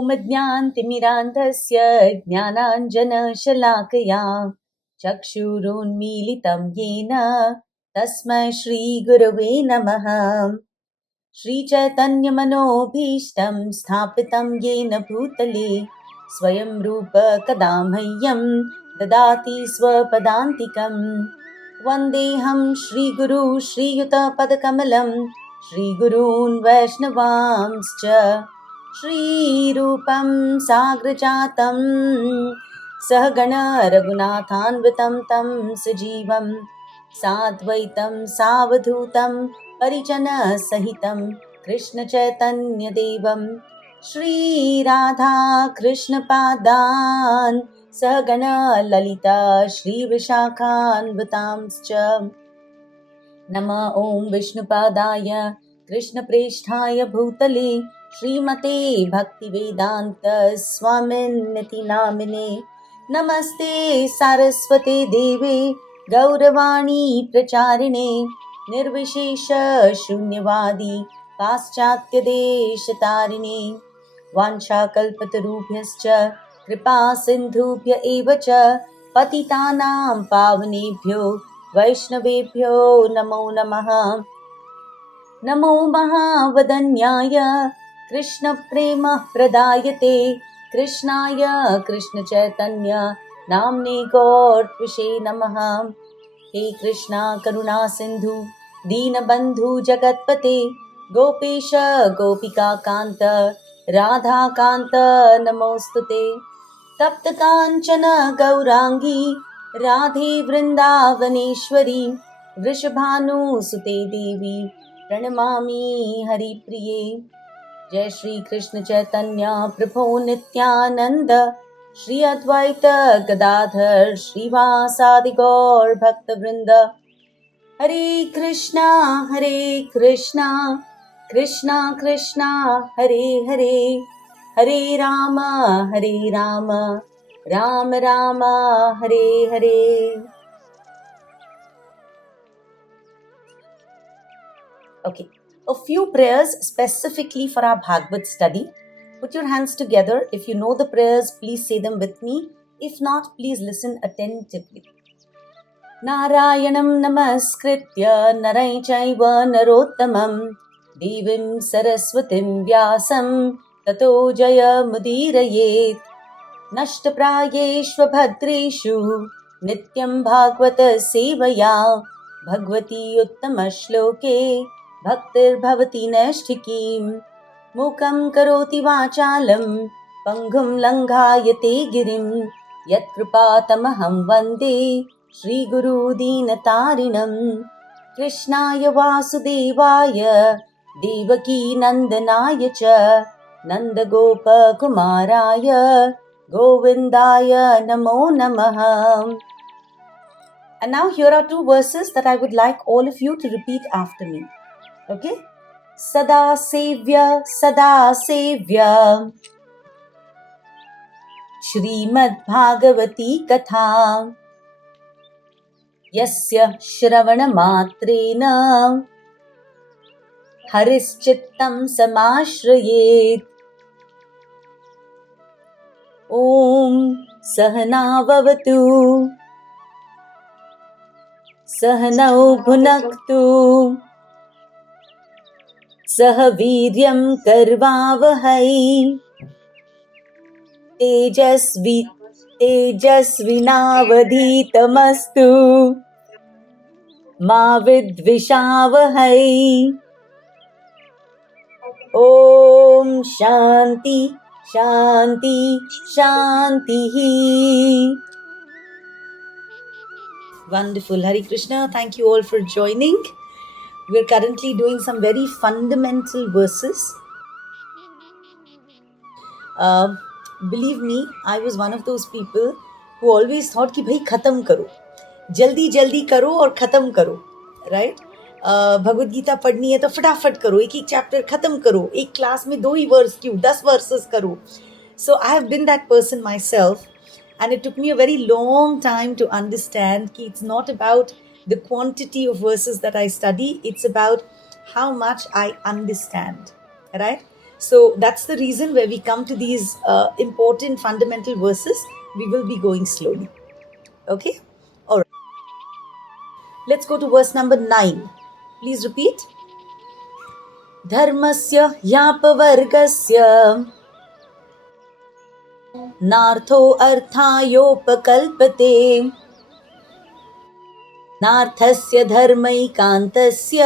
ॐ ज्ञानतिमिरान्धस्य ज्ञानाञ्जनशलाकया चक्षुरुन्मीलितं येन तस्मै श्रीगुरवे नमः। श्रीचैतन्यमनोभीष्टं स्थापितं येन भूतले स्वयं रूप कदा मह्यं ददाति स्वपदान्तिकं। वन्देऽहं श्रीगुरु श्रीयुतपदकमलं श्रीगुरून् वैष्णवांश्च श्रीरूपं साग्रजातं सहगण रघुनाथान्वितं तं सजीवं साद्वैतं सावधूतं परिजनसहितं कृष्णचैतन्यदेवं श्रीराधा कृष्णपादान् सहगण ललिता श्रीविशाखान्वितांश्च। नमः ॐ विष्णुपादाय कृष्णप्रेष्ठाय भूतले श्रीमते भक्तिवेदान्त स्वामिन्निति नामिने। नमस्ते सारस्वते देवे गौरवाणी प्रचारिणे निर्विशेष शून्यवादी पाश्चात्यदेशतारिणे। वाञ्छाकल्पतरुभ्यश्च कृपा सिन्धुभ्य एव च पतितानां पावनेभ्यो वैष्णवेभ्यो नमो नमः। नमो महावदन्याय कृष्णप्रेमप्रदायते कृष्णाय कृष्णचैतन्य नाम्ने गौरत्विषे नमः। हे कृष्णा करुणा सिन्धु दीनबन्धु जगत्पते गोपेश गोपिकान्त राधाकान्त नमोऽस्तुते। तप्तकाञ्चन गौराङ्गी राधे वृन्दावनेश्वरी वृषभानुसुते देवी प्रणमामि हरिप्रिये। जय श्री कृष्ण चैतन्य प्रभो नित्यानंद श्री अद्वैत गदाधर श्रीवासादि गौर भक्तवृंद। हरे कृष्णा कृष्णा कृष्णा हरे हरे, हरे Ram Ram Ram Hare Hare. Okay, a few prayers specifically for our Bhagavad study. Put your hands together. If you know the prayers, please say them with me. If not, please listen attentively. Narayanam namaskritya narai chaiva narottamam devim saraswatim vyasam tato jaya mudirayet. Nashtaprayeshva bhadreshu nityam bhagavata sevaya bhagavati uttama shloke भक्तिर्भवति नैष्ठिकीम्। मूकं करोति वाचालं पङ्गुं लङ्घायते गिरिं यत्कृपातमहं वन्दे श्रीगुरुदीनतारिणं। कृष्णाय वासुदेवाय देवकीनन्दनाय च नन्दगोपकुमाराय गोविन्दाय नमो नमः। And now here are two verses that I would like all of you to repeat after me. Okay? Sada Sevya Shrimad Bhagavati Katha Yasya Shravana Matrena Harischittam Samashrayet. Om Sahana Vavatu Sahanau Bhunaktu Sah Viryam Karvavahai तेजस्विनावधीतमस्तु मा विद्विषावहै। ॐ शान्ति शान्ति शान्तिः। Wonderful. Hare Krishna. Thank you all for joining. We are currently doing some very fundamental verses. Believe me, I was one of those people who always thought कि भाई खत्म करो, जल्दी जल्दी करो और खत्म करो, राइट? भगवद गीता पढ़नी है तो फटाफट करो, एक एक चैप्टर खत्म करो, एक क्लास में 2 ही वर्स क्यों 10 वर्सेस करो. So I have been that person myself, and it took me a very long time to understand that it's not about the quantity of verses that I study, it's about how much I understand, right? So that's the reason where we come to these important fundamental verses, we will be going slowly. Okay? All right. Let's go to verse number 9. Please repeat. Dharmasya yapavargasya नार्थो अर्थायोपकल्पते नार्थस्य धर्मैकान्तस्य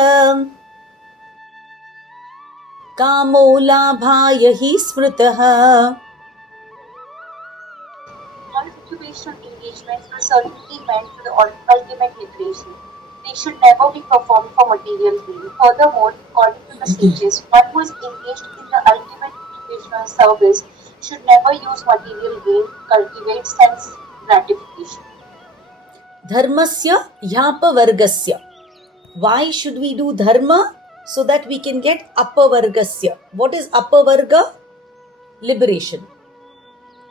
कामो लाभाय हि स्मृतः. All occupational engagements are certainly meant for the ultimate liberation. They should never be performed for material gain. Furthermore, according to the sages, one who is engaged in the ultimate occupational service should never use material gain, cultivate sense gratification. Dharmasya yapavargasya. Why should we do dharma? So that we can get apavargasya. What is apavarga? Liberation.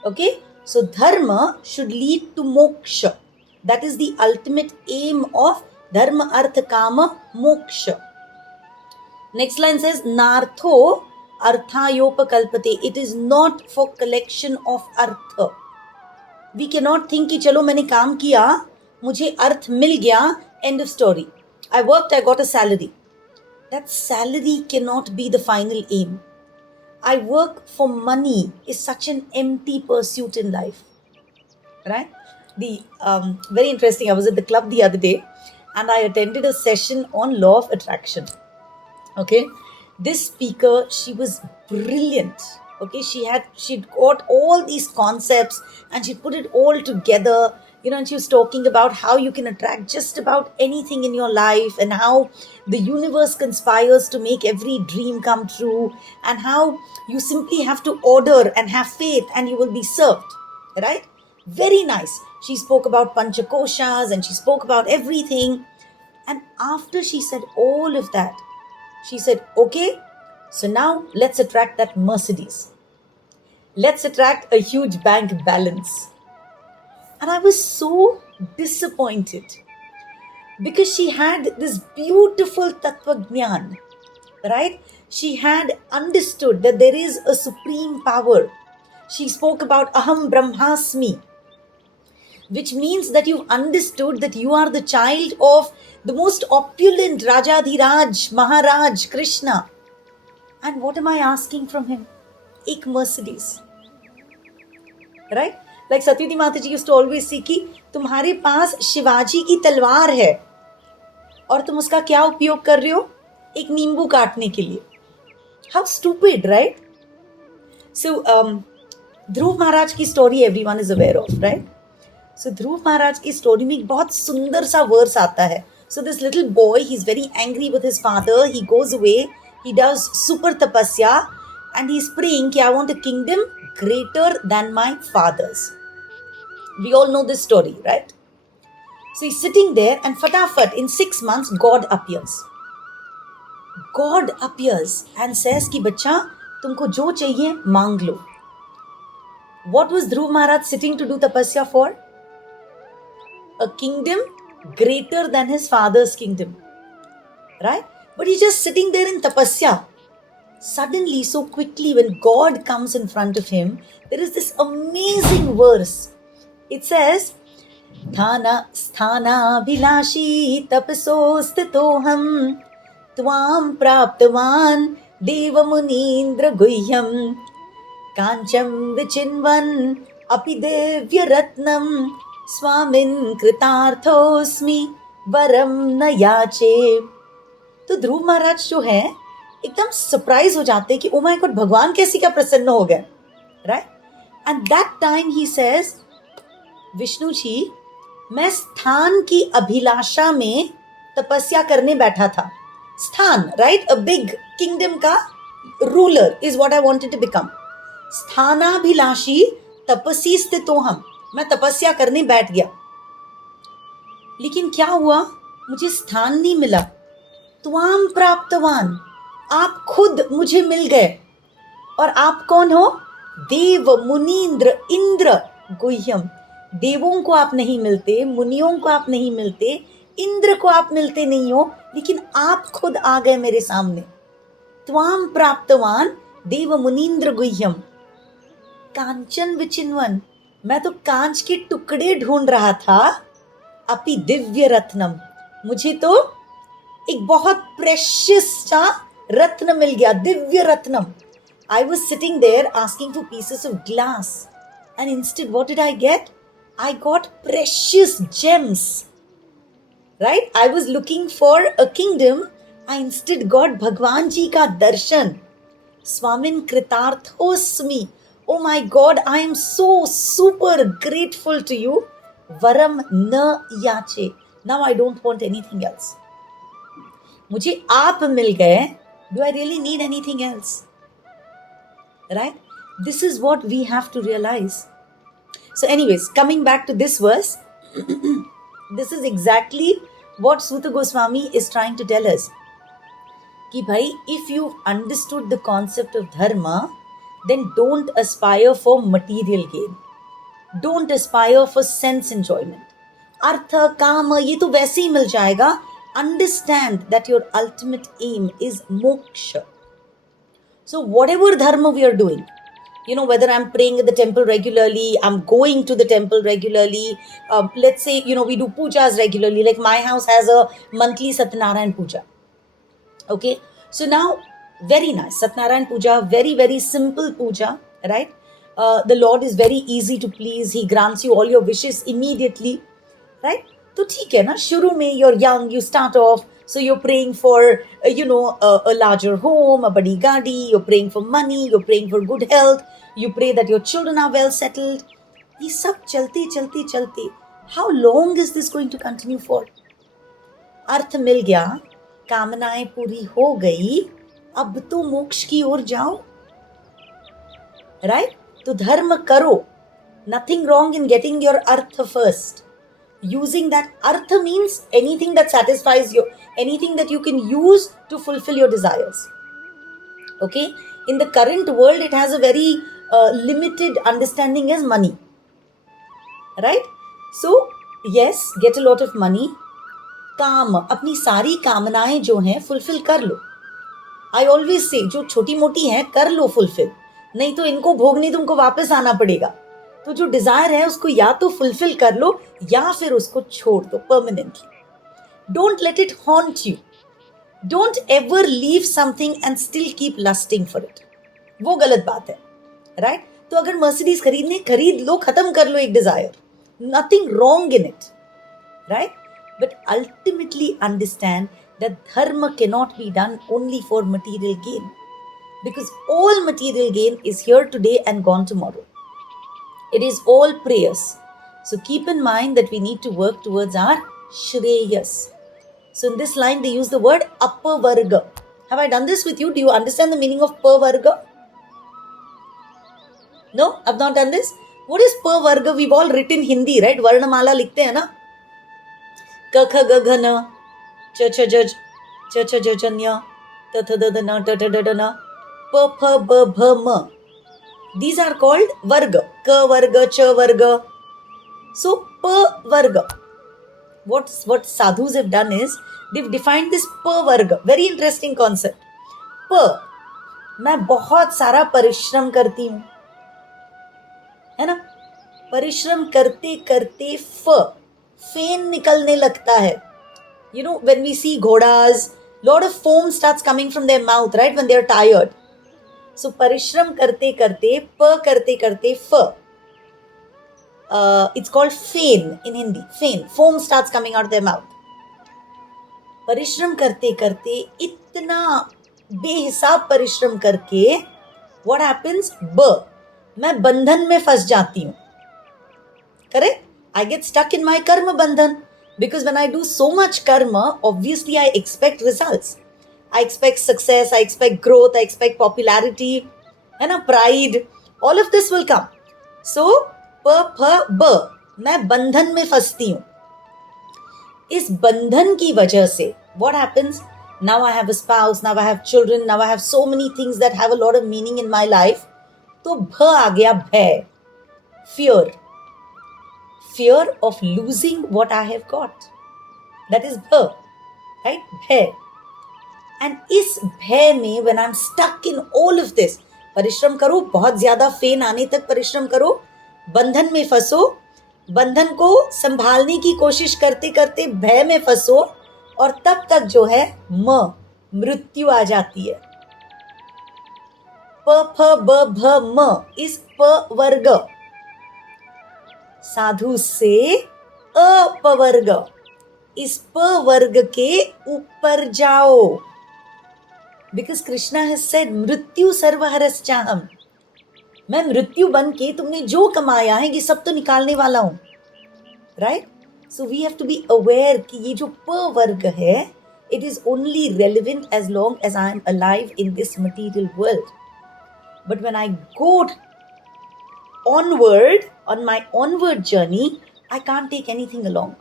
Okay? So dharma should lead to moksha. That is the ultimate aim of dharma, artha, kama, moksha. Next line says, nartho arthayopakalpate. It is not for collection of artha. We cannot think कि चलो मैंने काम किया, मुझे अर्थ मिल गया, end of story. I worked, I got a salary. That salary cannot be the final aim. I work for money is such an empty pursuit in life. Right? Very interesting. I was at the club the other day and I attended a session on law of attraction. Okay, this speaker, she was brilliant. Okay, she'd got all these concepts and she put it all together, and she was talking about how you can attract just about anything in your life and how the universe conspires to make every dream come true and how you simply have to order and have faith and you will be served. Right? Very nice. She spoke about panchakoshas and she spoke about everything. And after she said all of that, she said, okay, so now let's attract that Mercedes. Let's attract a huge bank balance. And I was so disappointed because she had this beautiful Tattva Jnana, right? She had understood that there is a supreme power. She spoke about Aham Brahmasmi, which means that you've understood that you are the child of the most opulent Rajadhiraj, Maharaj, Krishna. And what am I asking from him? Ek Mercedes. Right? Like Satyavati Mataji used to always say कि तुम्हारे पास शिवाजी की तलवार है और तुम उसका क्या उपयोग कर रहे हो? एक नींबू काटने के लिए. How stupid, right? So, ध्रुव महाराज की story everyone is aware of, right? So ध्रुव महाराज की स्टोरी में एक बहुत सुंदर सा वर्स आता है. So this little boy, he's very angry with his father. He goes away. He does super tapasya and he's praying कि I want a kingdom greater than my father's. We all know this story, right? So he's sitting there and fatafat, in 6 months, God appears. God appears and says कि बच्चा तुमको जो चाहिए मांग लो. What was Dhruv Maharaj sitting to do tapasya for? A kingdom greater than his father's kingdom. Right? But he's just sitting there in tapasya. Suddenly, so quickly, when God comes in front of him, there is this amazing verse. It says, Sthana bhilashi tapasostitoham tvam praptavan deva munindra guhyam kancham vichinvan api devya ratnam स्वामिन कृतार्थोस्मि वरम न याचे. तो ध्रुव महाराज जो है एकदम surprise हो जाते कि oh my God, भगवान कैसी क्या प्रसन्न हो गए. राइट? एंड दैट टाइम ही सेज, विष्णु जी, मैं स्थान की अभिलाषा में तपस्या करने बैठा था. स्थान, राइट? अ बिग किंगडम का ruler is what I wanted to become. स्थानाभिलाषी तपसी स्थितोहम. मैं तपस्या करने बैठ गया. लेकिन क्या हुआ? मुझे स्थान नहीं मिला. त्वाम प्राप्तवान. आप खुद मुझे मिल गए. और आप कौन हो? देव मुनीन्द्र इंद्र गुह्यम. देवों को आप नहीं मिलते, मुनियों को आप नहीं मिलते, इंद्र को आप मिलते नहीं हो, लेकिन आप खुद आ गए मेरे सामने. त्वाम प्राप्तवान देव मुनीन्द्र गुह्यम, कांचन विचिन्वन, मैं तो कांच के टुकड़े ढूंढ रहा था, अपि दिव्य रत्नम, मुझे तो एक बहुत प्रेशियस सा रत्न मिल गया, Divya Ratnam. I was sitting there asking for pieces of glass, and instead what did I get? I got precious gems. Right? I was looking for a kingdom, I instead got Bhagwan ji ka darshan. Swamin Kritarthosmi. Oh my God, I am so super grateful to you. Varam na yache. Now I don't want anything else. मुझे आप मिल गए. Do I really need anything else? Right? This is what we have to realize. So anyways, coming back to this verse, this is exactly what Suta Goswami is trying to tell us. कि भाई, if you've understood the concept of dharma, then don't aspire for material gain. Don't aspire for sense enjoyment. अर्थ काम ये तो वैसे ही मिल जाएगा. Understand that your ultimate aim is moksha. So whatever dharma we are doing, whether I'm praying at the temple regularly, I'm going to the temple regularly, let's say, we do pujas regularly, like my house has a monthly Satyanarayan puja. Okay, so now, very nice, Satyanarayan puja, very, very simple puja, right? The Lord is very easy to please, He grants you all your wishes immediately, right? तो ठीक है ना, शुरू में you're young, you start off, so you're praying for, a larger home, a badi gadi, you're praying for money, you're praying for good health, you pray that your children are well settled. ये सब चलते चलते चलते, how long is this going to continue for? अर्थ मिल गया, कामनाएं पूरी हो गई, अब तो मोक्ष की ओर जाओ. राइट? तो धर्म करो. Nothing wrong in getting your artha first. Using that artha means anything that satisfies you, anything that you can use to fulfill your desires. Okay? In the current world, it has a very limited understanding as money. Right? So, yes, get a lot of money. काम, अपनी सारी कामनाएं जो हैं fulfil कर लो. I always say, जो छोटी मोटी हैं कर लो फुलफिल, नहीं तो इनको भोगने तुमको वापस आना पड़ेगा. तो जो डिजायर है उसको या तो फुलफिल कर लो या फिर उसको छोड़ दो permanently. Don't let it haunt you. Don't ever leave something and still keep lusting for it. वो गलत बात है. राइट? तो अगर मर्सिडीज खरीदने, खरीद लो, खत्म कर लो एक desire. Nothing wrong in it. Right? But ultimately understand that dharma cannot be done only for material gain, because all material gain is here today and gone tomorrow. It is all prayers. So keep in mind that we need to work towards our shreyas. So in this line they use the word apavarga. Have I done this with you? Do you understand the meaning of pavarga? No? I've not done this? What is pavarga? We've all written Hindi, right? Varnamala likhte hain na? क ख ग घ न च छ ज च छ ज ज न्य त थ द द न ट ट ड ड न प फ ब भ म. These are called varga. K varga, ch varga. So p varga. What sadhus have done is they've defined this p varga. Very interesting concept. P, मैं बहुत सारा परिश्रम करती हूँ, है ना? परिश्रम करते करते फ, फेन निकलने लगता है. When we see ghodas, lot of foam starts coming from their mouth, right, when they are tired. So parishram karte karte, pa karte karte, fa, it's called fan in Hindi. Fan, foam starts coming out of their mouth. परिश्रम करते करते, इतना बेहिसाब परिश्रम करके, what happens? ब, मैं बंधन में फंस जाती हूँ. Correct? I get stuck in my karma bandhan, because when I do so much karma, obviously I expect results. I expect success, I expect growth, I expect popularity, and pride. All of this will come. So, pa, pha, ba, मैं बंधन में फंसती हूँ. इस बंधन की वजह से what happens? Now I have a spouse, now I have children, now I have so many things that have a lot of meaning in my life. तो भ आ गया, भय, fear. Fear of losing what I have got. That is bha, right? Bhay. And is bhay mein, when I'm stuck in all of this, परिश्रम करो, बहुत ज्यादा फेन आने तक परिश्रम करो, बंधन में फंसो, बंधन को संभालने की कोशिश करते करते भय में फंसो, और तब तक जो है मृत्यु आ जाती है। प फ ब भ म, इस प वर्ग, साधु से अपवर्ग, इस प वर्ग के ऊपर जाओ। बिकॉज कृष्णा हैज सेड मृत्यु सर्वहरश्चाहम, मैं मृत्यु बन के तुमने जो कमाया है ये सब तो निकालने वाला हूं, right? So we have to be aware कि ये जो प वर्ग है, it is only relevant as long as I am alive in this material world, but when I go onward on my onward journey, I can't take anything along.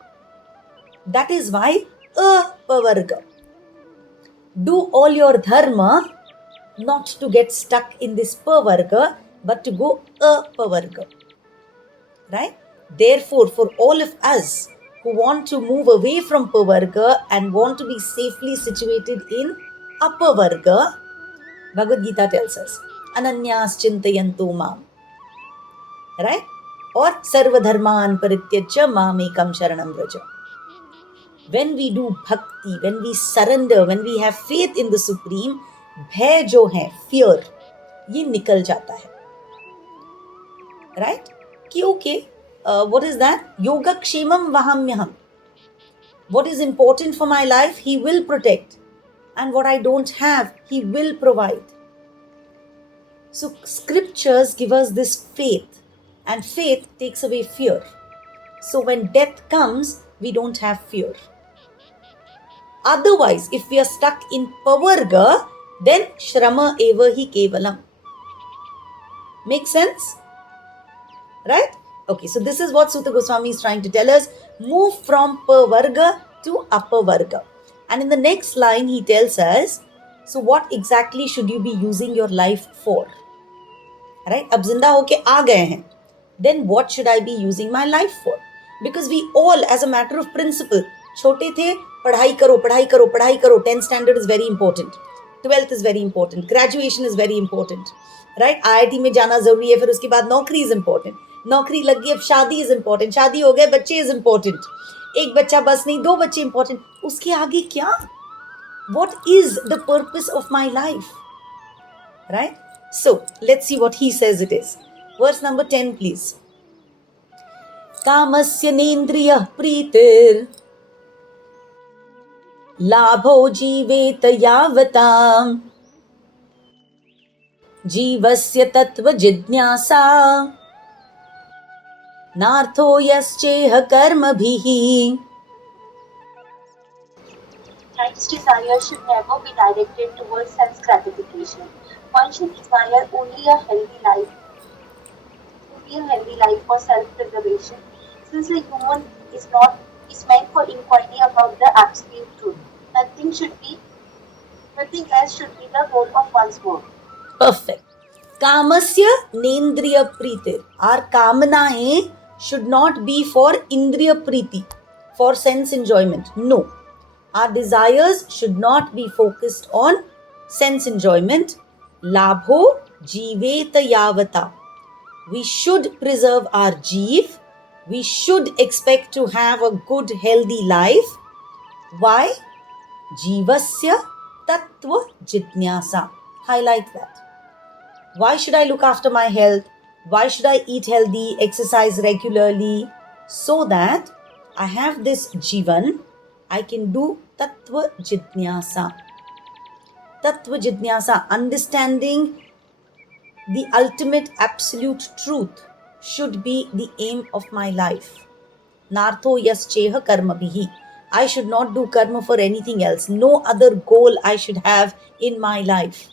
That is why apavarga. Do all your dharma not to get stuck in this pavarga, but to go apavarga. Right? Therefore, for all of us who want to move away from pavarga and want to be safely situated in apavarga, Bhagavad Gita tells us, ananyas chintayantu mam. Right? और सर्वधर्मान परित्यज्य मामेकम शरणम Vraj. When we do bhakti, when we surrender, when we have faith in the Supreme, भय जो है, fear, ये निकल जाता है. Right? कि okay, what is that? योगक्षेमम वहाम्यहम. What is important for my life, He will protect. And what I don't have, He will provide. So scriptures give us this faith. And faith takes away fear. So when death comes, we don't have fear. Otherwise, if we are stuck in pavarga, then shrama eva hi kevalam. Make sense? Right? Okay, so this is what Sutta Goswami is trying to tell us. Move from pavarga to apavarga. And in the next line, he tells us, so what exactly should you be using your life for? Right? अब जिंदा होके आ गए हैं. Then what should I be using my life for? Because we all, as a matter of principle, छोटे थे, पढ़ाई करो, पढ़ाई करो, पढ़ाई करो. 10th standard is very important. 12th is very important. Graduation is very important. Right? IIT में जाना जरूरी है, फिर उसके बाद नौकरी is important. नौकरी लग गई, अब शादी is important. शादी हो गए, बच्चे is important. एक बच्चा बस नहीं, 2 बच्चे important. उसके आगे क्या? What is the purpose of my life? Right? So, let's see what he says it is. Verse number 10, please. कामस्य नेन्द्रियः प्रीतिर् लाभो जीवेत यावताम् जीवस्य तत्व जिज्ञासा नार्थो यश्चेह कर्मभिः. Life's desire should never be directed towards sense gratification. One should desire only a healthy life for self-preservation, since a human is meant for inquiry about the absolute truth. Nothing else should be the goal of one's work. Perfect. Kamasya nendriya priti. Our kamanaएं should not be for indriya priti, for sense enjoyment. No. Our desires should not be focused on sense enjoyment. Labho jiveta yavata. We should preserve our jeev. We should expect to have a good, healthy life. Why? Jivasya tattva jitnyasa. Highlight that. Why should I look after my health? Why should I eat healthy, exercise regularly? So that I have this jivan, I can do tattva jitnyasa. Tattva jitnyasa, understanding the ultimate absolute truth, should be the aim of my life. Nartho yascheha karma bihi. I should not do karma for anything else. No other goal I should have in my life.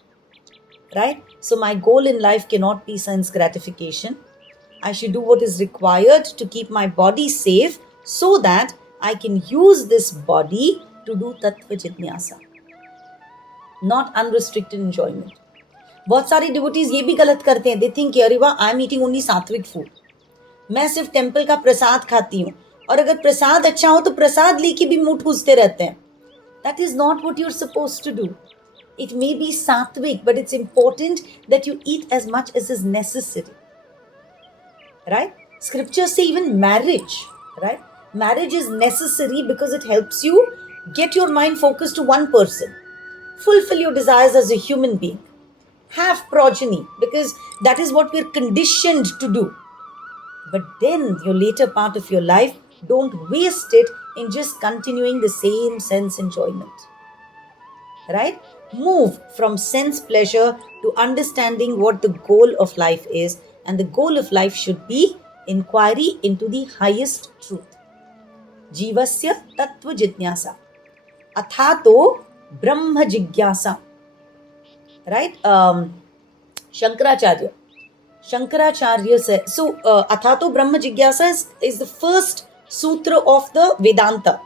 Right? So my goal in life cannot be sense gratification. I should do what is required to keep my body safe so that I can use this body to do tattva jitnyasa. Not unrestricted enjoyment. बहुत सारे devotees ये भी गलत करते हैं. They think अरे वाह, I am eating only सात्विक फूड. मैं सिर्फ टेम्पल का प्रसाद खाती हूँ, और अगर प्रसाद अच्छा हो तो प्रसाद लेके भी मुंह ठूसते रहते हैं. That is not what you are supposed to do. It may be sattvic, but it's important that you eat as much as is necessary. Right? Scriptures say even marriage, right? Marriage is necessary because it helps you get your mind focused to one person, fulfill your desires as a human being, have progeny, because that is what we're conditioned to do. But then your later part of your life, don't waste it in just continuing the same sense enjoyment. Right? Move from sense pleasure to understanding what the goal of life is, and the goal of life should be inquiry into the highest truth. Jivasya tattva jigyasa. Athato brahma jigyasa. Right? Shankaracharya said, so Athato Brahma Jigyasa is the first sutra of the Vedanta,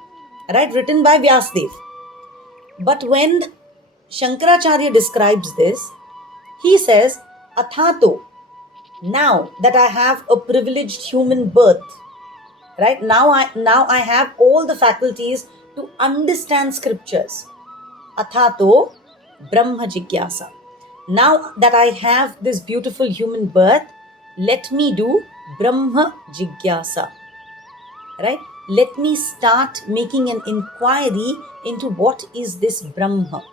right, written by Vyasdev. But when Shankaracharya describes this, he says, Athato, now that I have a privileged human birth, right, now I have all the faculties to understand scriptures. Athato Brahma Jigyasa. Now that I have this beautiful human birth, let me do Brahma Jigyasa. Right? Let me start making an inquiry into what is this Brahma.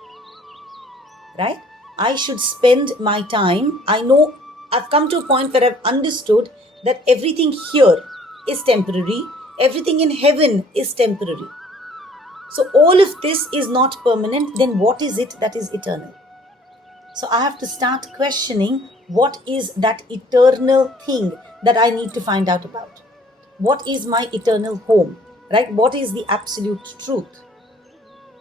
Right? I should spend my time. I know I've come to a point where I've understood that everything here is temporary, everything in heaven is temporary. So all of this is not permanent, then what is it that is eternal? So I have to start questioning what is that eternal thing that I need to find out about. What is my eternal home, right? What is the absolute truth?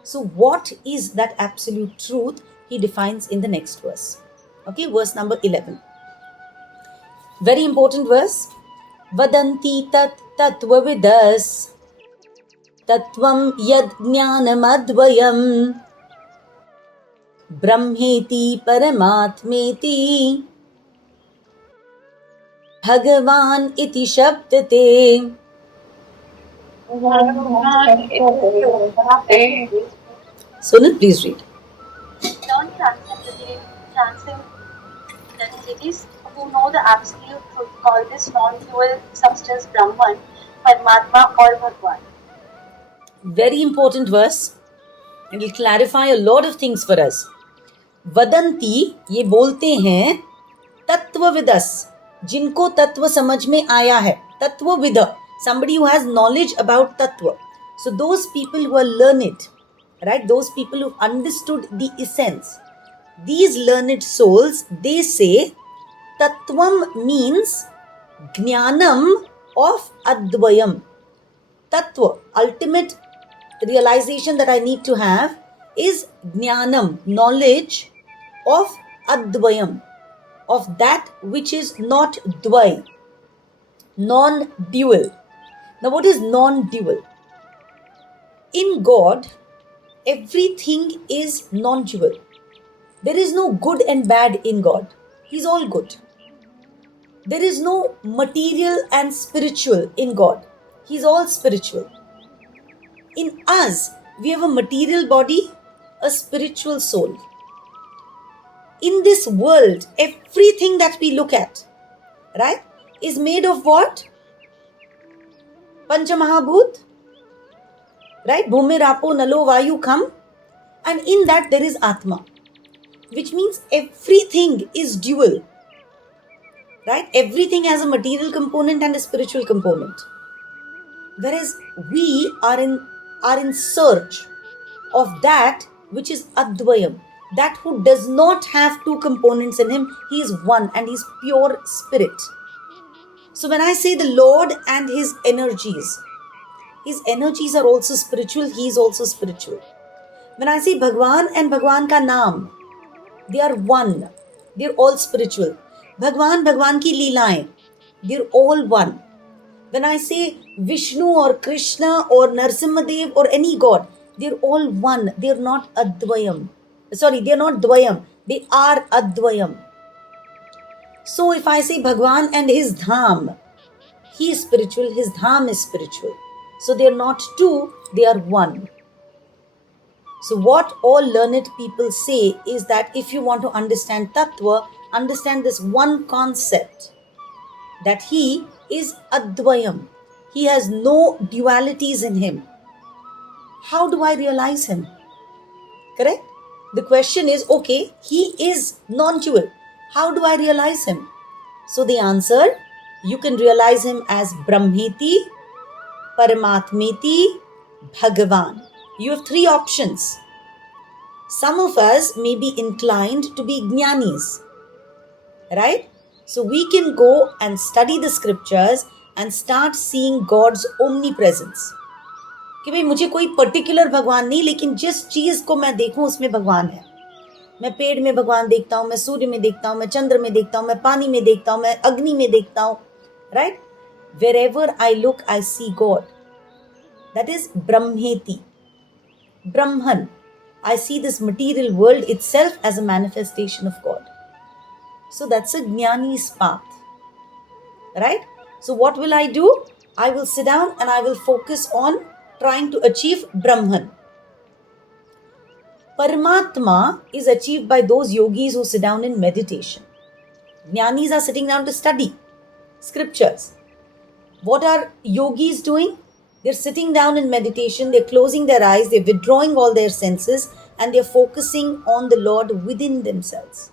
So what is that absolute truth? He defines in the next verse. Okay, verse number 11. Very important verse. Vadanti tat tatvavidas tatvam yad jnanamadvayam ब्रह्मेति परमात्मेति भगवान इति शब्दते. Sunil, please read. Non-transcendentalities who know the absolute truth call this non-dual substance Brahman, Paramatma or Bhagwan. Very important verse. It will clarify a lot of things for us. वदंती, ये बोलते हैं तत्वविदस, जिनको तत्व समझ में आया है. तत्वविद, somebody who has knowledge about tattva. So those people who are learned, right, those people who understood the essence, these learned souls, they say tattvam means jnanam of advayam. Tattva, ultimate realization that I need to have is jnanam, knowledge of advayam, of that which is not dvai, non-dual. Now what is non-dual? In God, everything is non-dual. There is no good and bad in God. He's all good. There is no material and spiritual in God. He's all spiritual. In us, we have a material body, a spiritual soul. In this world, everything that we look at, right, is made of what? Panchamahabhut, right? Bhumi, Rapo, Nalo, Vayu, Kham. And in that there is Atma, which means everything is dual, right? Everything has a material component and a spiritual component. Whereas we are in search of that which is Advayam, that who does not have two components in him. He is one and he is pure spirit. So when I say the Lord and his energies are also spiritual, he is also spiritual. When I say Bhagwan and Bhagwan ka naam, they are one. They are all spiritual. Bhagwan ki leelaएं, they are all one. When I say Vishnu or Krishna or Narsimhadev or any god, they are all one. They are not Advayam. Sorry, they are not Dvayam. They are Advayam. So if I say Bhagwan and his dham, he is spiritual, his dham is spiritual. So they are not two, they are one. So what all learned people say is that if you want to understand Tattva, understand this one concept, that he is Advayam. He has no dualities in him. How do I realize him? Correct? The question is, okay, he is non-dual. How do I realize him? So the answer, you can realize him as Brahmeti, Paramatmeti, Bhagavan. You have three options. Some of us may be inclined to be jnanis, right? So we can go and study the scriptures and start seeing God's omnipresence. कि भाई मुझे कोई particular भगवान नहीं, लेकिन जिस चीज को मैं देखूं उसमें भगवान है. मैं पेड़ में भगवान देखता हूं, मैं सूर्य में देखता हूं, मैं चंद्र में देखता हूं, मैं पानी में देखता हूं, मैं अग्नि में देखता हूं, right? Wherever I look, I see God. That is Brahmeti, Brahman. I see this material world itself as a manifestation of God. So that's a jnani's path, right? So what will I do? I will sit down and I will focus on trying to achieve Brahman. Paramatma is achieved by those yogis who sit down in meditation. Jnanis are sitting down to study scriptures. What are yogis doing? They're sitting down in meditation, they're closing their eyes, they're withdrawing all their senses, and they're focusing on the Lord within themselves.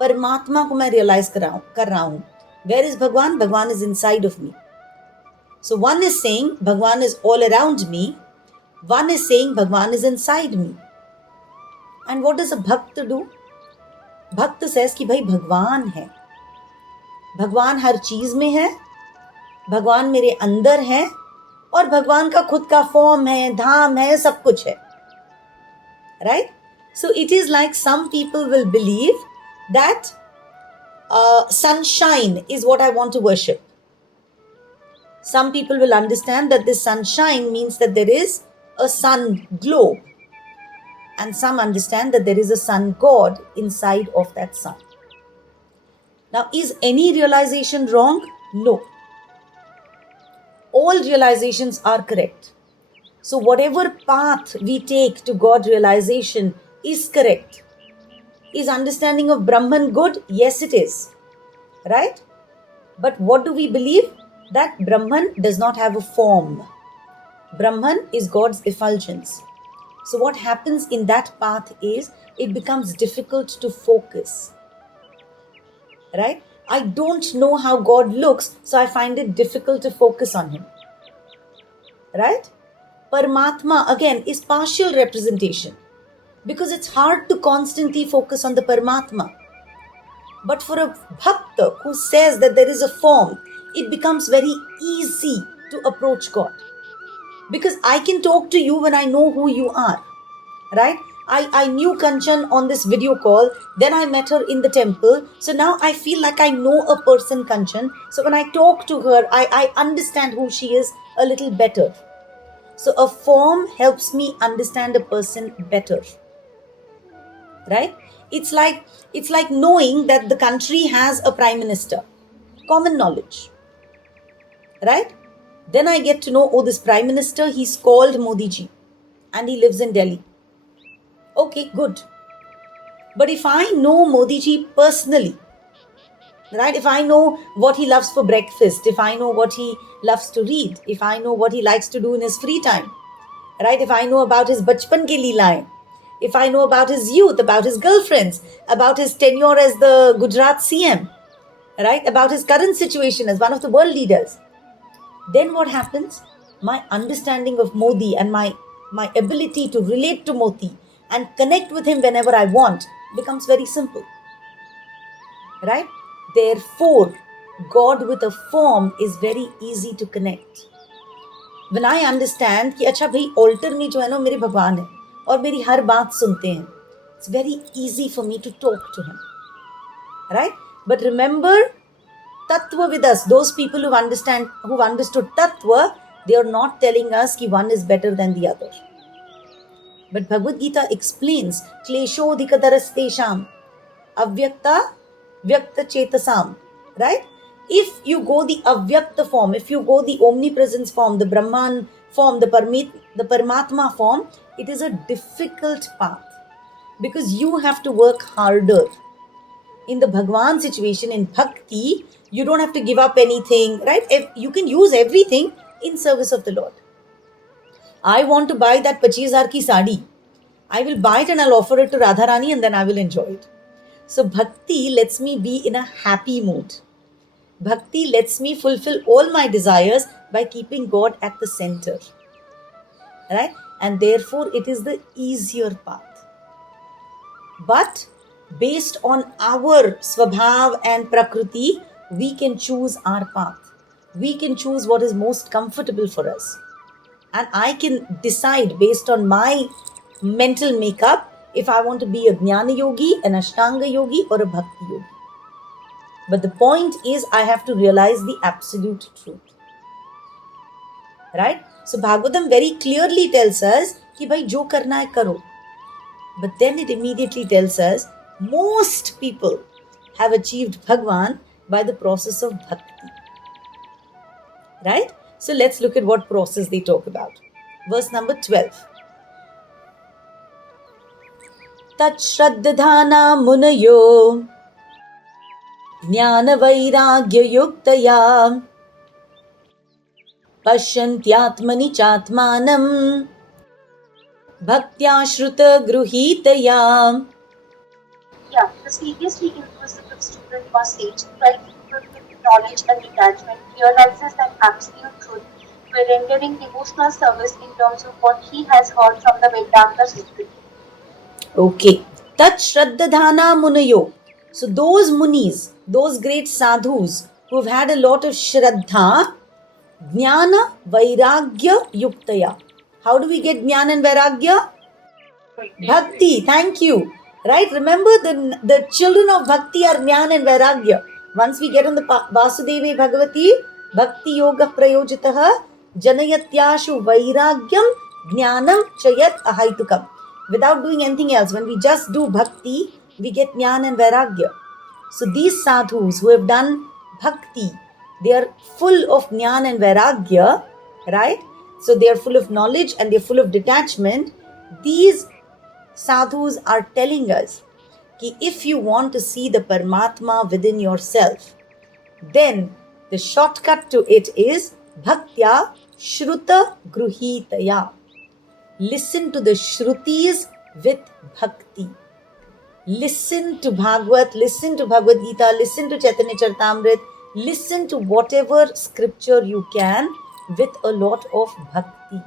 Paramatma ko main realize kar raha hoon. Where is Bhagwan? Bhagwan is inside of me. So one is saying Bhagwan is all around me. One is saying Bhagwan is inside me. And what does a Bhakta do? Bhakta says कि भाई भगवान है, भगवान हर चीज में है, भगवान मेरे अंदर है, और भगवान का खुद का फॉर्म है, धाम है, सब कुछ है. Right? So it is like some people will believe that sunshine is what I want to worship. Some people will understand that this sunshine means that there is a sun globe. And some understand that there is a sun god inside of that sun. Now, is any realization wrong? No. All realizations are correct. So whatever path we take to God realization is correct. Is understanding of Brahman good? Yes, it is. Right? But what do we believe? That Brahman does not have a form. Brahman is God's effulgence. So what happens in that path is it becomes difficult to focus. Right? I don't know how God looks, so I find it difficult to focus on him. Right? Paramatma again is partial representation, because it's hard to constantly focus on the Paramatma. But for a bhakta who says that there is a form, it becomes very easy to approach God. Because I can talk to you when I know who you are. Right? I knew Kanchan on this video call, then I met her in the temple. So now I feel like I know a person, Kanchan. So when I talk to her, I understand who she is a little better. So a form helps me understand a person better. Right? It's like knowing that the country has a prime minister. Common knowledge. Right? Then I get to know, oh, this prime minister, he's called Modi ji and he lives in Delhi. Okay, good. But if I know Modi ji personally, right? If I know what he loves for breakfast, if I know what he loves to read, if I know what he likes to do in his free time, right? If I know about his bachpan ke leelaएं, if I know about his youth, about his girlfriends, about his tenure as the Gujarat CM, right? About his current situation as one of the world leaders, then what happens? My understanding of Modi and my ability to relate to Modi and connect with him whenever I want becomes very simple. Right? Therefore, God with a form is very easy to connect. When I understand कि अच्छा भाई altar में जो है ना मेरे भगवान है और मेरी हर बात सुनते हैं, it's very easy for me to talk to him. Right? But remember, Tattva Vidas, those people who've understood Tattva, they are not telling us कि one is better than the other. But Bhagavad Gita explains kleshodhikadarastesham avyakta vyakta chetasam. Right? If you go the avyakta form, if you go the omnipresence form, the Brahman form, the Paramatma form, it is a difficult path because you have to work harder. In the Bhagwan situation, in Bhakti, you don't have to give up anything, right? You can use everything in service of the Lord. I want to buy that 25,000 ki sadi. I will buy it and I'll offer it to Radharani and then I will enjoy it. So Bhakti lets me be in a happy mood. Bhakti lets me fulfill all my desires by keeping God at the center. Right? And therefore it is the easier path. But based on our Swabhav and Prakriti, we can choose our path. We can choose what is most comfortable for us. And I can decide based on my mental makeup if I want to be a Jnana Yogi, an Ashtanga Yogi, or a Bhakti Yogi. But the point is, I have to realize the absolute truth. Right? So Bhagavatam very clearly tells us कि भाई जो करना है करो. But then it immediately tells us most people have achieved Bhagwan by the process of bhakti. Right? So let's look at what process they talk about. Verse number 12. Tat shraddhana munayo jnana vairagya yuktaya pashyantyatmani chatmanam bhaktya shruta gruhitaya. Yeah, the seriously inquisitive student or sage, right with knowledge and detachment, realizes that absolute truth by rendering devotional service in terms of what he has heard from the Vedanta secret. Okay. Tat Shraddhadhana Munayo. So those munis, those great sadhus who have had a lot of Shraddha, Jnana Vairagya Yuktaya. How do we get Jnana and Vairagya? Bhakti. Thank you. Right? Remember the children of Bhakti are Jnana and Vairagya. Once we get on the Vasudevi Bhagavati, Bhakti Yoga Prayojitaha Janayatyashu Vairagyam Jnanam Chayat Ahaitukam. Without doing anything else, when we just do bhakti, we get jnana and vairagya. So these sadhus who have done bhakti, they are full of jnana and vairagya, right? So they are full of knowledge and they are full of detachment. These sadhus are telling us that if you want to see the Paramatma within yourself, then the shortcut to it is bhaktya shruta gruhitaya. Listen to the Shrutis with bhakti. Listen to Bhagavad, listen to Bhagavad Gita, listen to Chaitanya Charitamrita, listen to whatever scripture you can with a lot of bhakti.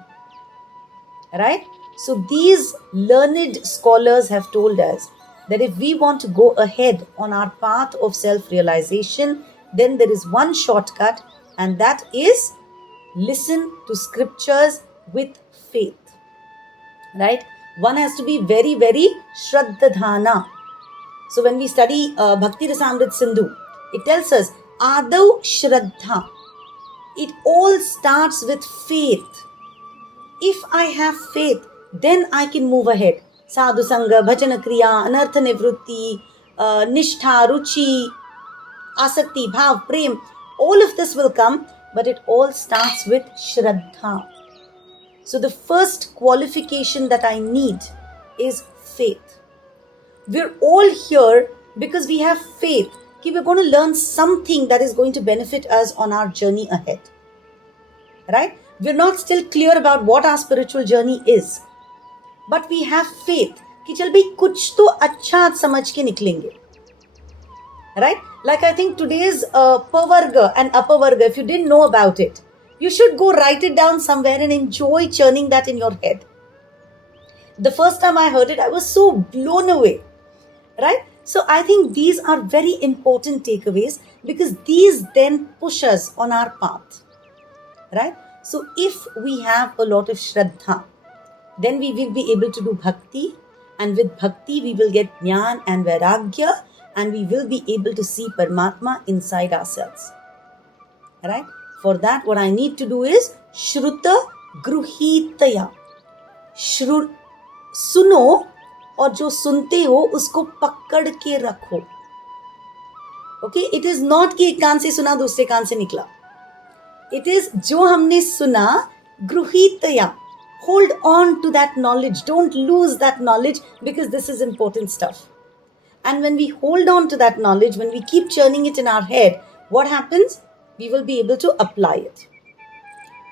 Right? So these learned scholars have told us that if we want to go ahead on our path of self-realization, then there is one shortcut, and that is listen to scriptures with faith. Right? One has to be very, very shraddhadhana. So when we study Bhakti Rasamrit Sindhu, it tells us Adav Shraddha. It all starts with faith. If I have faith, then I can move ahead. Sadhu Sangha, Bhajana Kriya, Anartha Nivrutti, Nishtha, Ruchi, Asakti, Bhav, Prem, all of this will come, but it all starts with Shraddha. So the first qualification that I need is faith. We're all here because we have faith that we're going to learn something that is going to benefit us on our journey ahead. Right? We're not still clear about what our spiritual journey is. But we have faith कि चल भाई कुछ तो अच्छा समझ के निकलेंगे. Right? Like I think today's Pavarga and Apavarga, if you didn't know about it, you should go write it down somewhere and enjoy churning that in your head. The first time I heard it, I was so blown away. Right? So I think these are very important takeaways because these then push us on our path. Right? So if we have a lot of Shraddha, then we will be able to do bhakti, and with bhakti we will get jnana and vairagya, and we will be able to see Paramatma inside ourselves. Right? For that, what I need to do is shruta gruhitaya. सुनो और जो सुनते हो उसको पकड़ के रखो. Okay, it is not कि एक कान से सुना दूसरे कान से निकला. इट इज जो हमने सुना Gruhitaya. Hold on to that knowledge. Don't lose that knowledge, because this is important stuff. And when we hold on to that knowledge, when we keep churning it in our head, what happens? We will be able to apply it.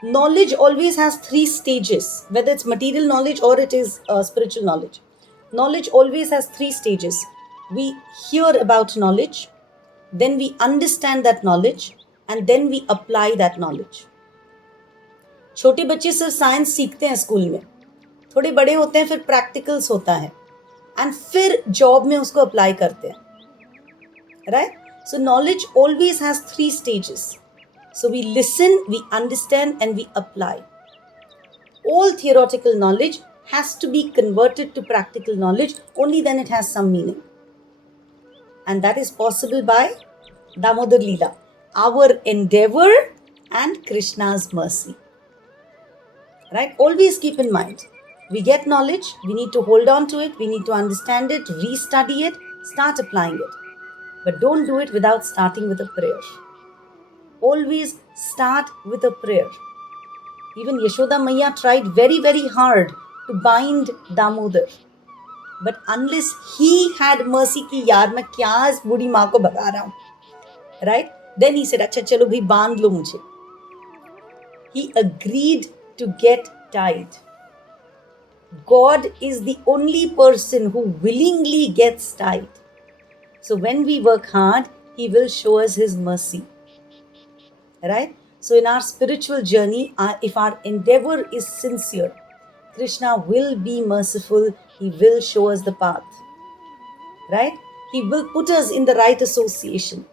Knowledge always has 3 stages, whether it's material knowledge or it is spiritual knowledge. Knowledge always has 3 stages. We hear about knowledge, then we understand that knowledge, and then we apply that knowledge. छोटे बच्चे सिर्फ science सीखते हैं school में, थोड़े बड़े होते हैं फिर प्रैक्टिकल्स होता है, एंड फिर जॉब में उसको अप्लाई करते हैं, right? So knowledge always has 3 stages. So we listen, we understand, and we apply. All theoretical knowledge has to be converted to practical knowledge, only then it has some meaning. And that is possible by Damodar Leela, our endeavor and Krishna's mercy. Right? Always keep in mind, we get knowledge, we need to hold on to it, we need to understand it, re-study it, start applying it. But don't do it without starting with a prayer. Always start with a prayer. Even Yashoda Maiya tried very, very hard to bind Damodar. But unless he had mercy ki yaar main kya is budi maa ko bhaga raha hu, right? Then he said, acha chalo bhai band lo mujhe. He agreed to get tied. God is the only person who willingly gets tied. So when we work hard, he will show us his mercy. Right? So in our spiritual journey, if our endeavor is sincere, Krishna will be merciful. He will show us the path. Right? He will put us in the right association.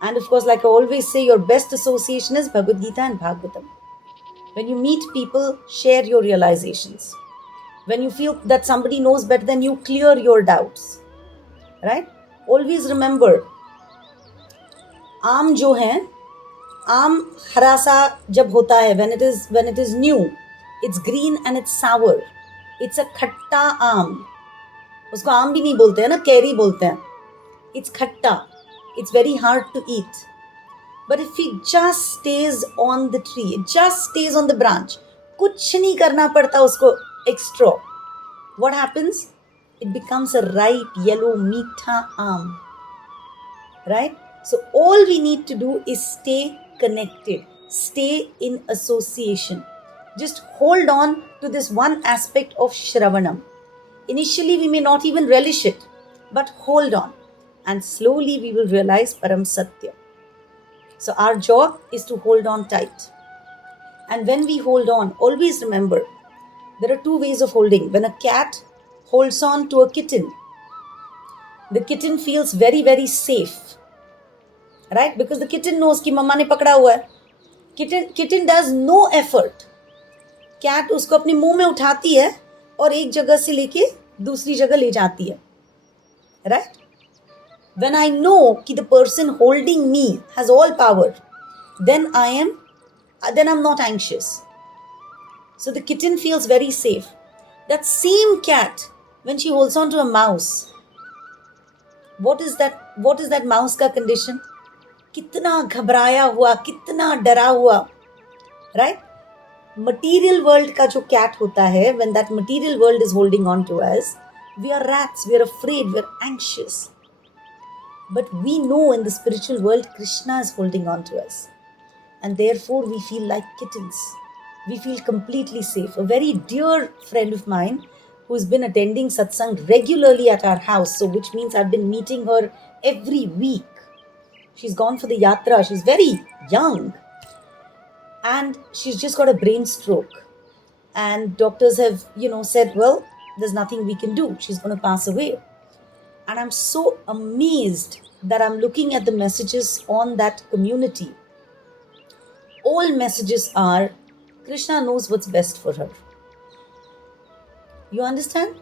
And of course, like I always say, your best association is Bhagavad Gita and Bhagavatam. When you meet people, share your realizations. When you feel that somebody knows better than you, clear your doubts. Right? Always remember, आम जो है, आम हरा सा जब होता है, when it is new, it's green and it's sour, it's a खट्टा आम. उसको आम भी नहीं बोलते हैं ना, कैरी बोलते हैं. It's खट्टा, it's very hard to eat. But if it just stays on the tree, it just stays on the branch, कुछ नहीं करना पड़ता उसको extra, what happens? It becomes a ripe yellow meetha aam. Right? So all we need to do is stay connected, stay in association. Just hold on to this one aspect of Shravanam. Initially we may not even relish it, but hold on, and slowly we will realize Param Satya. So our job is to hold on tight. And when we hold on, always remember, there are 2 ways of holding. When a cat holds on to a kitten, the kitten feels very, very safe. Right? Because the kitten knows कि मम्मा ने पकड़ा हुआ है. Kitten does no effort. Cat उसको अपने मुंह में उठाती है और एक जगह से लेके दूसरी जगह ले जाती है. Right? When I know कि the person holding me has all power, then I'm not anxious. So the kitten feels very safe. That same cat, when she holds on to a mouse, what is that mouse का condition? कितना घबराया हुआ, कितना डरा हुआ, right? Material world का जो cat होता है, when that material world is holding on to us, we are rats, we are afraid, we are anxious. But we know in the spiritual world, Krishna is holding on to us. And therefore we feel like kittens. We feel completely safe. A very dear friend of mine who's been attending satsang regularly at our house, so which means I've been meeting her every week. She's gone for the yatra. She's very young. And she's just got a brain stroke. And doctors have, said, well, there's nothing we can do. She's going to pass away. And I'm so amazed that I'm looking at the messages on that community. All messages are, Krishna knows what's best for her. You understand?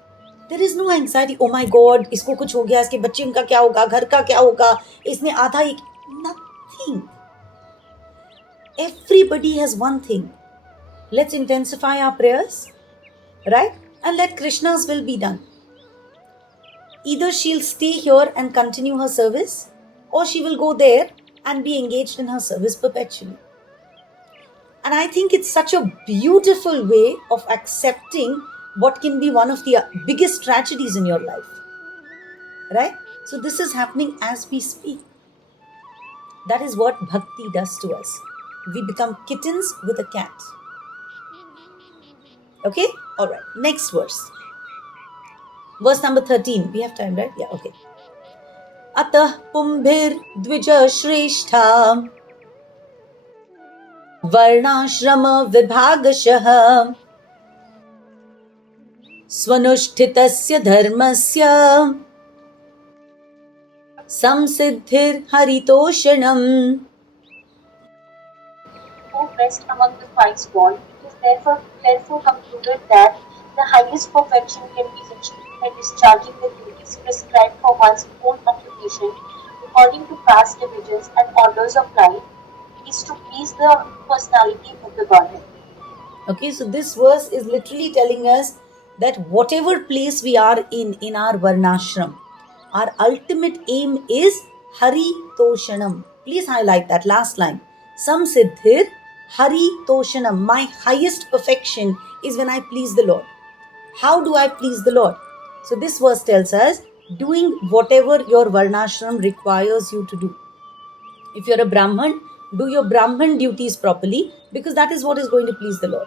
There is no anxiety. Oh my God, इसको कुछ हो गया, इसके बच्चे का क्या होगा, घर का क्या होगा, इसने आधा एक, nothing. Everybody has one thing. Let's intensify our prayers, right? And let Krishna's will be done. Either she'll stay here and continue her service, or she will go there and be engaged in her service perpetually. And I think it's such a beautiful way of accepting what can be one of the biggest tragedies in your life, right? So this is happening as we speak. That is what bhakti does to us. We become kittens with a cat. Okay? All right. Next verse. Verse number 13. We have time, right? Yeah, okay. Atah pumbhir dvija shrestha varnashrama vibhagashah swanushthitasya dharmasya samsiddhir haritoshanam. Who best among the five born. It is therefore concluded that the highest perfection can be achieved by discharging the duties prescribed for one's own occupation according to caste divisions and orders of life, is to please the personality of the Godhead. Okay, so this verse is literally telling us that whatever place we are in our varnashram, our ultimate aim is Hari Toshanam. Please highlight that last line. Samsiddhir Hari Toshanam. My highest perfection is when I please the Lord. How do I please the Lord? So this verse tells us doing whatever your varnashram requires you to do. If you're a Brahman, do your Brahman duties properly because that is what is going to please the Lord.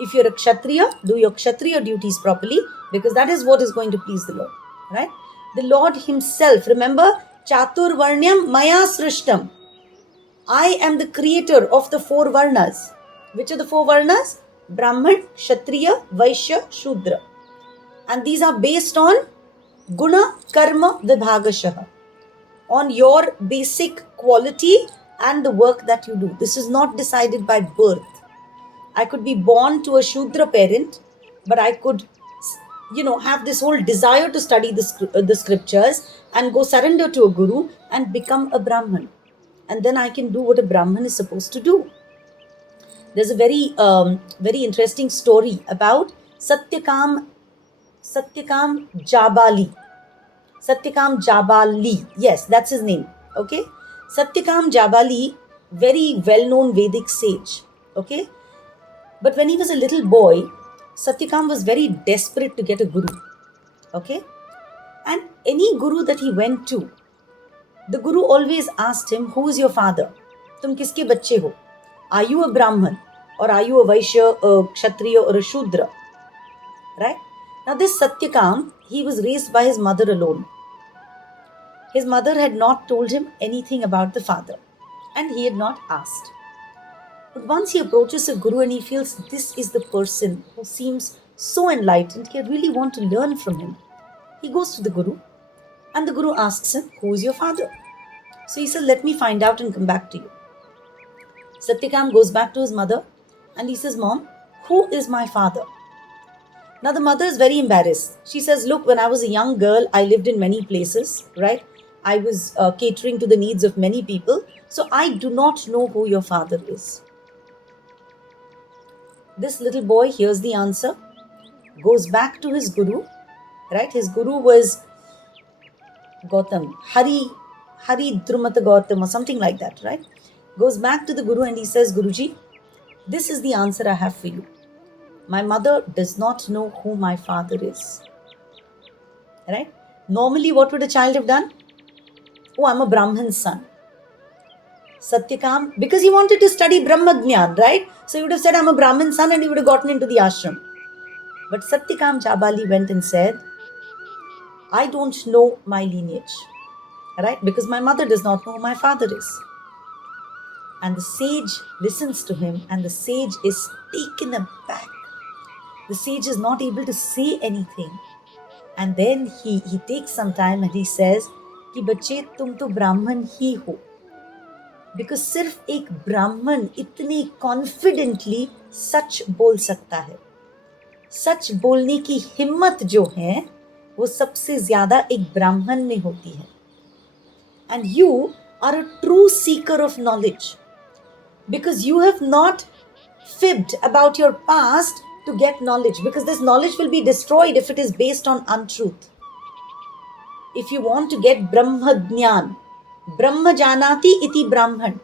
If you're a Kshatriya, do your Kshatriya duties properly because that is what is going to please the Lord. Right? The Lord Himself, remember, Chatur Varnyam Maya Srishtam. I am the creator of the four Varnas. Which are the four Varnas? Brahman, Kshatriya, Vaishya, Shudra. And these are based on Guna, Karma, Vibhagashaha. On your basic quality and the work that you do. This is not decided by birth. I could be born to a Shudra parent, but I could, have this whole desire to study the scriptures and go surrender to a guru and become a Brahman. And then I can do what a Brahman is supposed to do. There's a very interesting story about Satyakam Jabali. Satyakam Jabali. Yes, that's his name. Okay. Satyakam Jabali, very well-known Vedic sage. Okay. But when he was a little boy, Satyakam was very desperate to get a guru. Okay. And any guru that he went to, the guru always asked him, who is your father? Tum kiske bacche ho? Are you a Brahman? Or are you a Vaishya, a Kshatriya or a Shudra? Right? Now this Satyakam, he was raised by his mother alone. His mother had not told him anything about the father and he had not asked. But once he approaches a guru and he feels this is the person who seems so enlightened, he really want to learn from him. He goes to the guru and the guru asks him, who is your father? So he says, let me find out and come back to you. Satyakam goes back to his mother and he says, Mom, who is my father? Now the mother is very embarrassed. She says, look, when I was a young girl, I lived in many places, right? I was catering to the needs of many people. So I do not know who your father is. This little boy hears the answer, goes back to his guru, right? His guru was Gautam, Hari Drumata Gautam or something like that, right? Goes back to the guru and he says, Guruji, this is the answer I have for you. My mother does not know who my father is. Right? Normally, what would a child have done? Oh, I'm a Brahman's son. Satyakam, because he wanted to study Brahmagyan, right? So he would have said, I'm a Brahman's son, and he would have gotten into the ashram. But Satyakam Jabali went and said, I don't know my lineage. Right? Because my mother does not know who my father is. And the sage listens to him, and the sage is taken aback. The sage is not able to say anything. And then he takes some time and he says, कि बच्चे तुम तो ब्राह्मण ही हो. Because सिर्फ एक ब्राह्मण इतनी कॉन्फिडेंटली सच बोल सकता है. सच बोलने की हिम्मत जो है वो सबसे ज्यादा एक ब्राह्मण में होती है. And you are a true seeker of knowledge. Because you have not fibbed about your past to get knowledge, because this knowledge will be destroyed if it is based on untruth. If you want to get Brahma Jnana, Brahma Janati iti Brahman,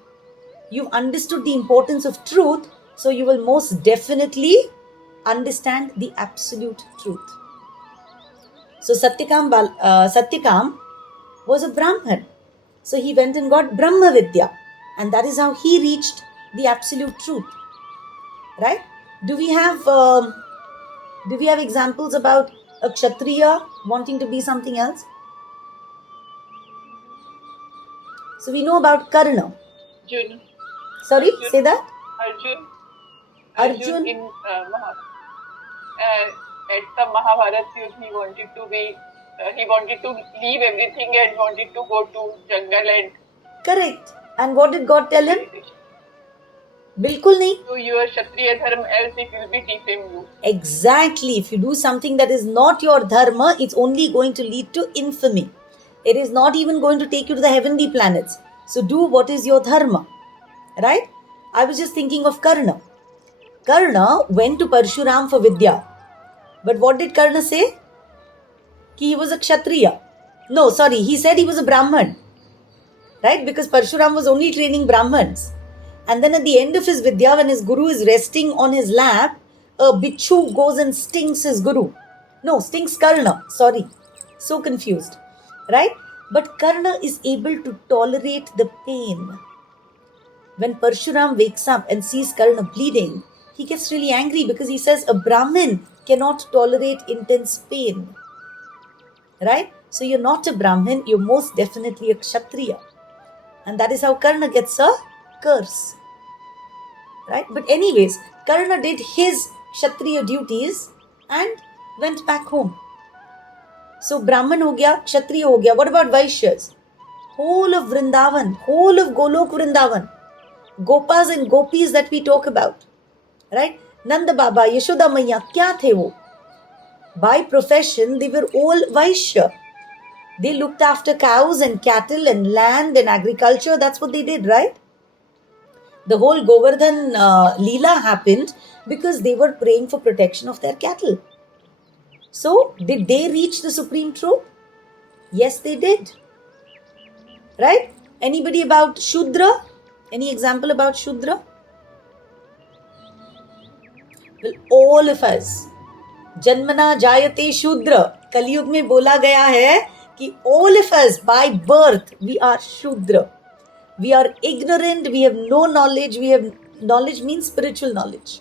you've understood the importance of truth, So you will most definitely understand the absolute truth. So Satyakam was a Brahman. So he went and got Brahma Vidya, and that is how he reached the absolute truth. Right? Do we have examples about a Kshatriya wanting to be something else? So we know about Karna. Arjun. Sorry, Arjun. say that. Arjun Arjun. in at the Mahabharat Yuddh, he wanted to leave everything and wanted to go to jungle and. Correct. And what did God tell him? Bilkul nahi. Do your Kshatriya dharma, else it will be defame you. Exactly. If you do something that is not your dharma, it's only going to lead to infamy. It is not even going to take you to the heavenly planets. So do what is your dharma. Right? I was just thinking of Karna. Karna went to Parshuram for Vidya. But what did Karna say? Ki he was a Kshatriya. No, sorry, he said he was a Brahman. Right? Because Parshuram was only training Brahmans. And then at the end of his Vidya, when his guru is resting on his lap, a bichu goes and stings his guru. No, stings Karna. Sorry. So confused. Right? But Karna is able to tolerate the pain. When Parshuram wakes up and sees Karna bleeding, he gets really angry because he says a Brahmin cannot tolerate intense pain. Right? So you're not a Brahmin, you're most definitely a Kshatriya. And that is how Karna gets a curse. Right? But anyways, Karna did his Kshatriya duties and went back home. So Brahman ho gaya, Kshatriya ho gaya. What about Vaishyas? Whole of Vrindavan, whole of Golok Vrindavan, Gopas and Gopis that we talk about. Right? Nanda Baba, Yashoda Maiya, kya the wo? By profession, they were all Vaishya. They looked after cows and cattle and land and agriculture. That's what they did, right? The whole Govardhan Leela happened because they were praying for protection of their cattle. So, did they reach the supreme truth? Yes, they did. Right? Anybody about Shudra? Any example about Shudra? Well, all of us. Janmana Jayate Shudra. Kaliyug mein bola gaya hai कि all of us by birth we are Shudra. We are ignorant, we have no knowledge, knowledge means spiritual knowledge.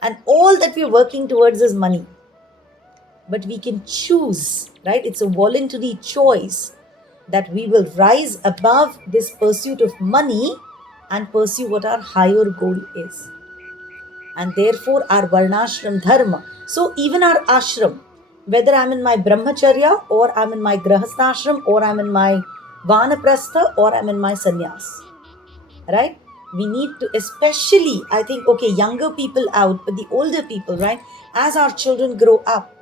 And all that we are working towards is money. But we can choose, right? It's a voluntary choice that we will rise above this pursuit of money and pursue what our higher goal is. And therefore our Varnashram Dharma. So even our ashram, whether I'm in my Brahmacharya or I'm in my Grahasthashram or I'm in my Vanaprastha or I'm in my Sannyas. Right? We need to, especially, I think, okay, younger people out, but the older people, right? As our children grow up,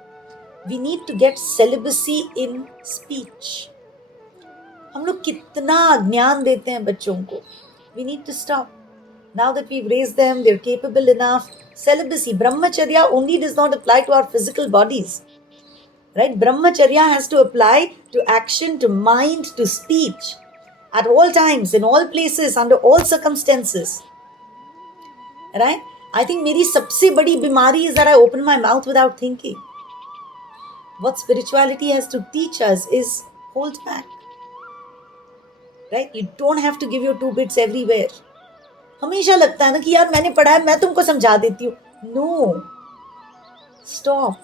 we need to get celibacy in speech. हम लोग कितना ज्ञान देते हैं बच्चों को. We need to stop. Now that we've raised them, they're capable enough. Celibacy, Brahmacharya only does not apply to our physical bodies. Right? Brahmacharya has to apply to action, to mind, to speech. At all times, in all places, under all circumstances. Right? I think मेरी सबसे बड़ी बीमारी is that I open my mouth without thinking. What spirituality has to teach us is hold back. Right? You don't have to give your two bits everywhere. हमेशा लगता है ना कि यार मैंने पढ़ा है, मैं तुमको समझा देती हूँ. No. Stop.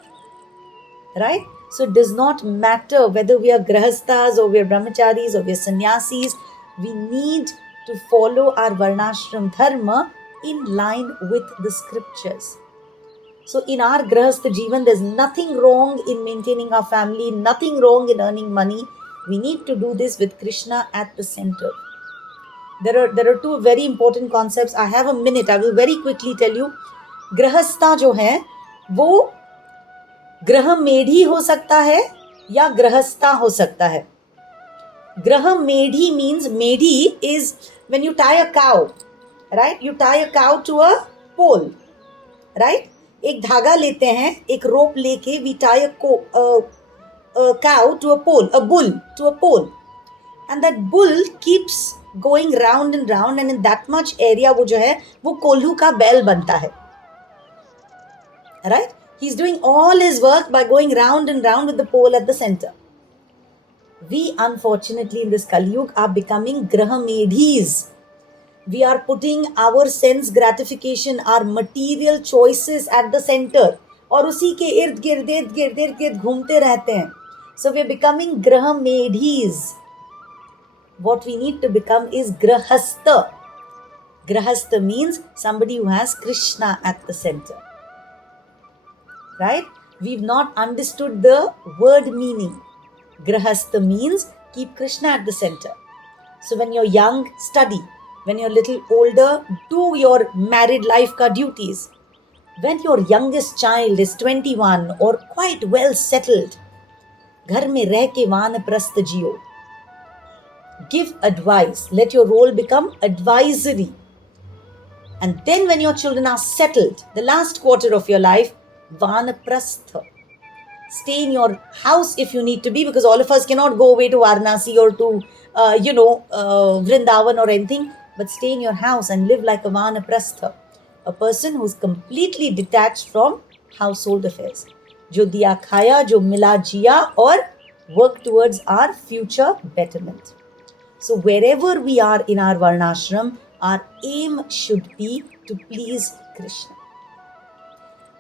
Right? So it does not matter whether we are grahasthas or we are brahmacharis or we are sannyasis. We need to follow our varnashram dharma in line with the scriptures. So in our grahastha jivan, there's nothing wrong in maintaining our family, nothing wrong in earning money. We need to do this with Krishna at the center. There are two very important concepts. I have a minute. I will very quickly tell you. Grahastha जो है वो ग्रह मेढ़ी हो सकता है या गृहस्था हो सकता है. ग्रह मेढ़ी means मेढ़ी is when you tie a cow, right? You tie a cow to a pole, right? एक धागा लेते हैं, एक rope लेके we tie a cow to a pole, a bull to a pole, and that bull keeps going round and round, and in that much area वो जो है वो कोल्हू का बैल बनता है. Right? He's doing all his work by going round and round with the pole at the center. We unfortunately in this Kali Yuga are becoming Graha Medhis. We are putting our sense gratification, our material choices at the center. और उसी के इर्द गिर्द घूमते रहते हैं. So we are becoming Graha Medhis. What we need to become is Grahastha. Grahastha means somebody who has Krishna at the center. Right? We've not understood the word meaning. Grahastha means keep Krishna at the center. So when you're young, study. When you're a little older, do your married life ka duties. When your youngest child is 21 or quite well settled, घर में रह के वानप्रस्थ जियो. Give advice. Let your role become advisory. And then when your children are settled, the last quarter of your life, Vanaprastha. Stay in your house if you need to be, because all of us cannot go away to Varanasi or to, Vrindavan or anything, but stay in your house and live like a Vanaprastha, a person who's completely detached from household affairs. Jo diya khaya, jo mila jiya, or work towards our future betterment. So wherever we are in our Varnashram, our aim should be to please Krishna.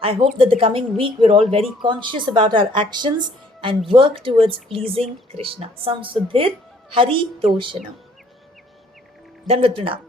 I hope that the coming week we're all very conscious about our actions and work towards pleasing Krishna. Samsuddhir Hari Toshanam. Dandavat Pranam.